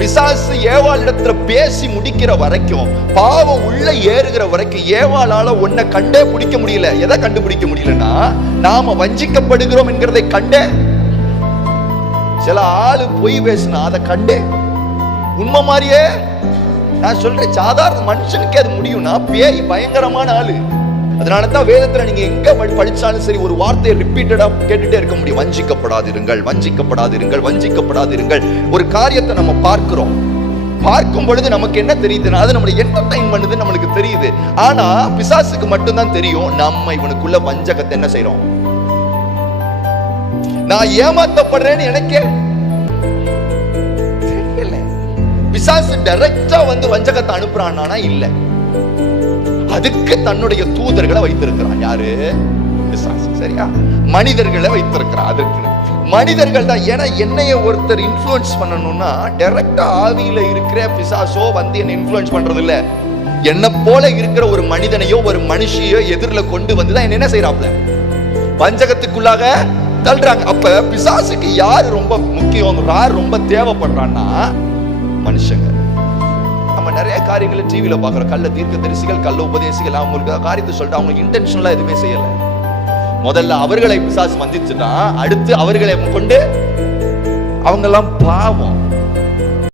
பிசாசு ஏவாளிடத்துல பேசி முடிக்கிற வரைக்கும், பாவம் உள்ள ஏறுகிற வரைக்கும் ஏவாளால உன்னை கண்டே பிடிக்க முடியல. எதை கண்டுபிடிக்க முடியலன்னா, நாம வஞ்சிக்கப்படுகிறோம் என்கிறதை கண்டே. சில ஆளு பொய் பேசினா அதை கண்டே உண்மை மாதிரியே. நான் சொல்றேன், சாதாரண மனுஷனுக்கே அது முடியும்னா பேய் பயங்கரமான ஆளு. அதனாலதான் வேதத்துல நீங்க எங்க படிச்சாலும் சரி ஒரு வார்த்தையை ரிப்பீட்டடா கேட்டுட்டே இருக்க முடியும். வஞ்சிக்கப்படாதிருங்கள், வஞ்சிக்கப்படாதிருங்கள், வஞ்சிக்கப்படாதிருங்கள். ஒரு காரியத்தை நம்ம பார்க்கும் பொழுது நமக்கு என்ன தெரியுதுன்னா, அது நம்மளை என்டர்டைன் பண்ணுது, நம்மளுக்கு தெரியுது. ஆனா பிசாசுக்கு மட்டும்தான் தெரியும் நம்ம இவனுக்குள்ள வஞ்சகத்தை என்ன செய்யறோம். நான் ஏமாத்தப்படுறேன்னு எனக்கே தெரியல. பிசாசு டைரக்டா வந்து வஞ்சகத்தை அனுப்புறான்னா இல்ல, அதுக்கு தன்னுடைய தூதர்களை வைத்திருக்கிறான். யாரு? பிசாசு. சரியா? மனிதர்களை வைத்திருக்கிறான். அதற்கு மனிதர்கள் தான். ஏன்னா என்னைய ஒருத்தர் இன்ஃப்ளூயன்ஸ் பண்ணணும்னா டைரக்டா ஆவியில இருக்கிற பிசாசோ வந்து என்ன இன்ஃப்ளூயன்ஸ் பண்றது இல்ல. என்ன போல இருக்கிற ஒரு மனிதனையோ ஒரு மனுஷியோ எதிரில் கொண்டு வந்துதான் என்ன செய்யறாப்ல, வஞ்சகத்துக்குள்ளாக தள்ளுறாங்க. அப்ப பிசாசுக்கு யாரு ரொம்ப முக்கியம், யார் ரொம்ப தேவைப்படுறான்னா மனுஷங்க. நம்ம நிறைய காரியங்களை டிவியில பாக்குறோம். கள்ள தீர்க்கதரிசிகள், கள்ள உபதேசிகள், அவங்களுக்கு காரியத்தை சொல்லிட்டு அவங்க இன்டென்ஷனலா எதுவுமே செய்யல. முதல்ல அவர்களை பிசாசு வந்திச்சுட்டா அடுத்து அவர்களை கொண்டு அவங்க எல்லாம் பாவம்